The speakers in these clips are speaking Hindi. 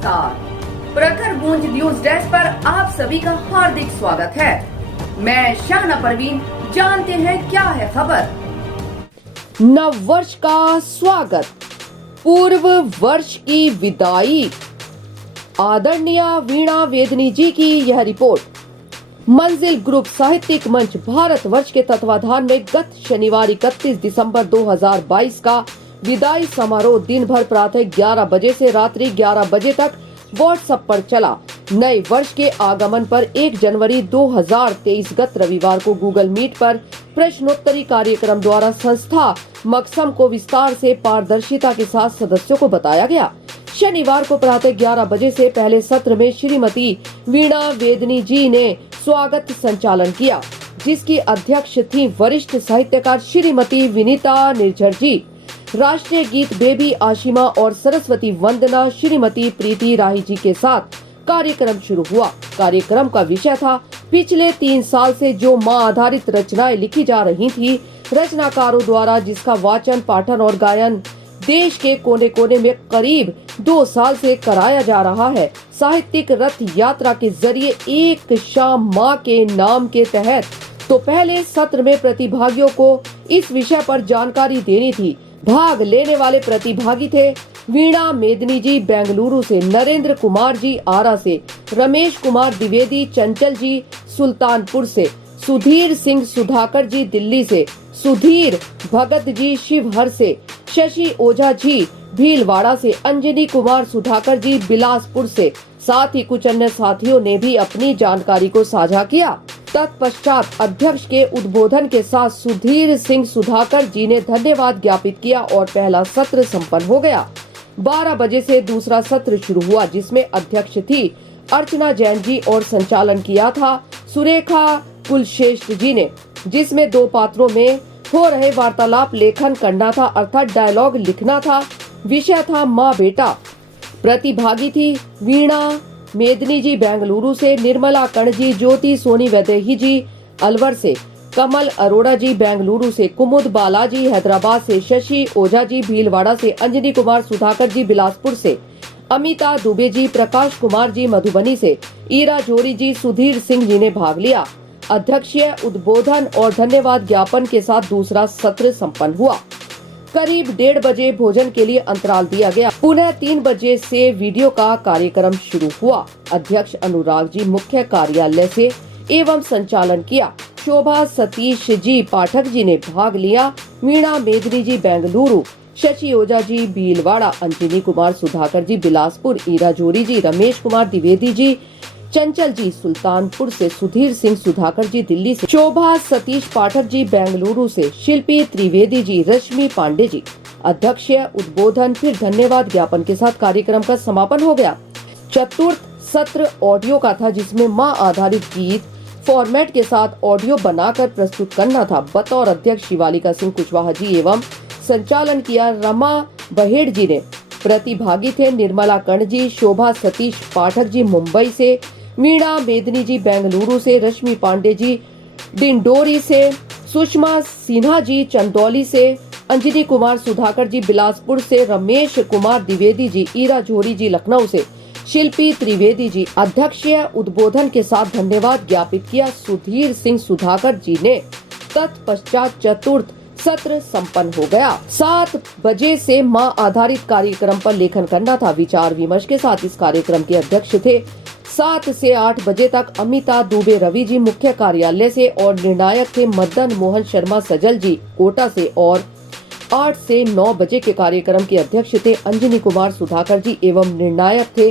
नमस्कार, प्रखर गूंज न्यूज डेस्क पर आप सभी का हार्दिक स्वागत है। मैं शाहना परवीन। जानते हैं क्या है खबर। नव वर्ष का स्वागत, पूर्व वर्ष की विदाई। आदरणीय वीणा वेदनी जी की यह रिपोर्ट। मंजिल ग्रुप साहित्यिक मंच भारत वर्ष के तत्वाधान में गत शनिवार 31 दिसंबर 2022 का विदाई समारोह दिन भर प्रातः 11 बजे से रात्रि 11 बजे तक व्हाट्सएप पर चला। नए वर्ष के आगमन पर 1 जनवरी 2023 गत रविवार को गूगल मीट पर प्रश्नोत्तरी कार्यक्रम द्वारा संस्था मकसम को विस्तार से पारदर्शिता के साथ सदस्यों को बताया गया। शनिवार को प्रातः 11 बजे से पहले सत्र में श्रीमती वीणा वेदनी जी ने स्वागत संचालन किया, जिसकी अध्यक्ष थी वरिष्ठ साहित्यकार श्रीमती विनीता निर्झर जी। राष्ट्रीय गीत बेबी आशिमा और सरस्वती वंदना श्रीमती प्रीति राही जी के साथ कार्यक्रम शुरू हुआ। कार्यक्रम का विषय था पिछले 3 साल से जो माँ आधारित रचनाएं लिखी जा रही थी रचनाकारों द्वारा, जिसका वाचन, पाठन और गायन देश के कोने कोने में करीब 2 साल से कराया जा रहा है। साहित्यिक रथ यात्रा के जरिए एक शाम माँ के नाम के तहत तो पहले सत्र में प्रतिभागियों को इस विषय पर जानकारी देनी थी। भाग लेने वाले प्रतिभागी थे वीणा मेदनी जी बेंगलुरु से, नरेंद्र कुमार जी आरा से, रमेश कुमार द्विवेदी चंचल जी सुल्तानपुर से, सुधीर सिंह सुधाकर जी दिल्ली से, सुधीर भगत जी शिवहर से, शशि ओझा जी भीलवाड़ा से, अंजनी कुमार सुधाकर जी बिलासपुर से। साथ ही कुछ अन्य साथियों ने भी अपनी जानकारी को साझा किया। तत्पश्चात अध्यक्ष के उद्बोधन के साथ सुधीर सिंह सुधाकर जी ने धन्यवाद ज्ञापित किया और पहला सत्र संपन्न हो गया। 12 बजे से दूसरा सत्र शुरू हुआ, जिसमें अध्यक्ष थी अर्चना जैन जी और संचालन किया था सुरेखा कुलश्रेष्ठ जी ने, जिसमें 2 पात्रों में हो रहे वार्तालाप लेखन करना था, अर्थात डायलॉग लिखना था। विषय था माँ बेटा। प्रतिभागी थी वीणा मेदनी जी बेंगलुरु से, निर्मला कर्ण जी, ज्योति सोनी वैदेही जी अलवर से, कमल अरोड़ा जी बेंगलुरु से, कुमुद बालाजी हैदराबाद से, शशि ओझा जी भीलवाड़ा से, अंजनी कुमार सुधाकर जी बिलासपुर से, अमिता दुबे जी, प्रकाश कुमार जी मधुबनी से, ईरा जोरी जी, सुधीर सिंह जी ने भाग लिया। अध्यक्षीय उद्बोधन और धन्यवाद ज्ञापन के साथ दूसरा सत्र संपन्न हुआ। करीब 1:30 बजे भोजन के लिए अंतराल दिया गया। पुनः 3 बजे से वीडियो का कार्यक्रम शुरू हुआ। अध्यक्ष अनुराग जी मुख्य कार्यालय से एवं संचालन किया। शोभा सतीश जी पाठक जी ने भाग लिया। वीणा मेदनी जी बेंगलुरु, शशि ओझा जी भीलवाड़ा, अंजनी कुमार सुधाकर जी बिलासपुर, ईरा जोरी जी, रमेश कुमार द्विवेदी जी चंचल जी सुल्तानपुर से, सुधीर सिंह सुधाकर जी दिल्ली से, शोभा सतीश पाठक जी बेंगलुरु से, शिल्पी त्रिवेदी जी, रश्मि पांडे जी। अध्यक्षीय उद्बोधन फिर धन्यवाद ज्ञापन के साथ कार्यक्रम का समापन हो गया। चतुर्थ सत्र ऑडियो का था, जिसमें माँ आधारित गीत फॉर्मेट के साथ ऑडियो बनाकर प्रस्तुत करना था। बतौर अध्यक्ष शिवालिका सिंह कुशवाहा जी एवं संचालन किया रमा बहेड़ जी ने। प्रतिभागी थे निर्मला कर्ण जी, शोभा सतीश पाठक जी मुंबई से, वीणा मेदनी जी बेंगलुरु से, रश्मि पांडे जी डिंडोरी से, सुषमा सिन्हा जी चंदौली से, अंजनी कुमार सुधाकर जी बिलासपुर से, रमेश कुमार द्विवेदी जी, ईरा जोरी जी लखनऊ से, शिल्पी त्रिवेदी जी। अध्यक्षीय उद्बोधन के साथ धन्यवाद ज्ञापित किया सुधीर सिंह सुधाकर जी ने। तत्पश्चात चतुर्थ सत्र संपन्न हो गया। 7 बजे से माँ आधारित कार्यक्रम पर लेखन करना था। विचार विमर्श के साथ इस कार्यक्रम के अध्यक्ष थे 7 से 8 बजे तक अमिता दुबे रवि जी मुख्य कार्यालय से और निर्णायक थे मदन मोहन शर्मा सजल जी कोटा से, और 8 से 9 बजे के कार्यक्रम के अध्यक्ष थे अंजनी कुमार सुधाकर जी एवं निर्णायक थे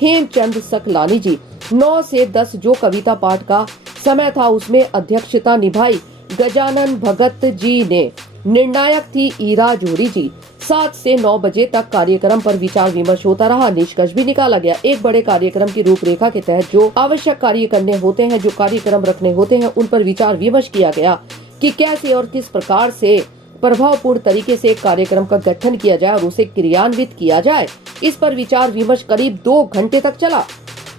हेमचंद सकलानी जी। 9 से 10 जो कविता पाठ का समय था उसमें अध्यक्षता निभाई गजानन भगत जी ने। निर्णायक थी ईरा जोरी जी। 7 से 9 बजे तक कार्यक्रम पर विचार विमर्श होता रहा। निष्कर्ष भी निकाला गया। एक बड़े कार्यक्रम की रूपरेखा के तहत जो आवश्यक कार्य करने होते हैं, जो कार्यक्रम रखने होते हैं, उन पर विचार विमर्श किया गया कि कैसे और किस प्रकार से प्रभावपूर्ण तरीके से एक कार्यक्रम का गठन किया जाए और उसे क्रियान्वित किया जाए। इस पर विचार विमर्श करीब 2 घंटे तक चला।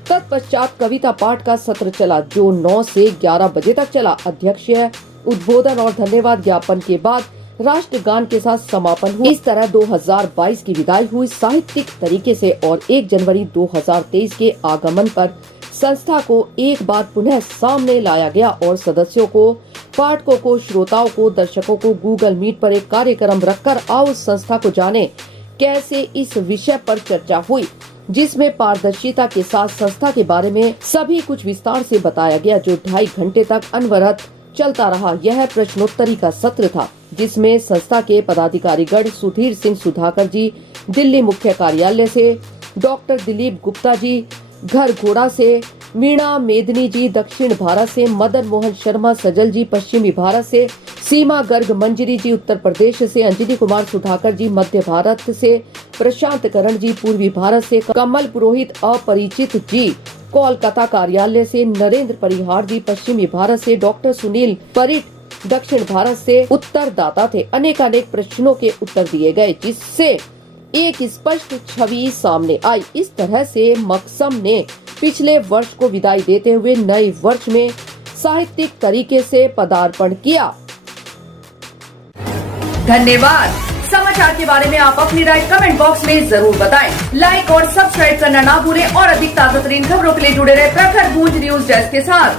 तत्पश्चात कविता पाठ का सत्र चला, जो 9 से 11 बजे तक चला। अध्यक्षीय उद्बोधन और धन्यवाद ज्ञापन के बाद राष्ट्रगान के साथ समापन हुआ। इस तरह 2022 की विदाई हुई साहित्यिक तरीके से और 1 जनवरी 2023 के आगमन पर संस्था को एक बार पुनः सामने लाया गया और सदस्यों को, पाठकों को, श्रोताओं को, दर्शकों को गूगल मीट पर एक कार्यक्रम रखकर आओ संस्था को जाने कैसे इस विषय पर चर्चा हुई, जिसमें पारदर्शिता के साथ संस्था के बारे में सभी कुछ विस्तार से बताया गया, जो 2.5 घंटे तक अनवरत चलता रहा। यह प्रश्नोत्तरी का सत्र था, जिसमें संस्था के पदाधिकारीगण सुधीर सिंह सुधाकर जी दिल्ली मुख्य कार्यालय से, डॉक्टर दिलीप गुप्ता जी घर घोड़ा से, वीणा मेदनी जी दक्षिण भारत से, मदन मोहन शर्मा सजल जी पश्चिमी भारत से, सीमा गर्ग मंजरी जी उत्तर प्रदेश से, अंजलि कुमार सुधाकर जी मध्य भारत से, प्रशांत करण जी पूर्वी भारत से, कमल पुरोहित अपरिचित जी कोलकाता कार्यालय से, नरेंद्र परिहार जी पश्चिमी भारत से, डॉक्टर सुनील परिट दक्षिण भारत से उत्तरदाता थे। अनेकानेक प्रश्नों के उत्तर दिए गए, जिससे एक स्पष्ट छवि सामने आई। इस तरह से मकसम ने पिछले वर्ष को विदाई देते हुए नए वर्ष में साहित्यिक तरीके से पदार्पण किया। धन्यवाद। समाचार के बारे में आप अपनी राय कमेंट बॉक्स में जरूर बताएं। लाइक और सब्सक्राइब करना ना भूलें और अधिक ताजा तरीन खबरों के लिए जुड़े रहे प्रखर गूंज न्यूज डेस्क के साथ।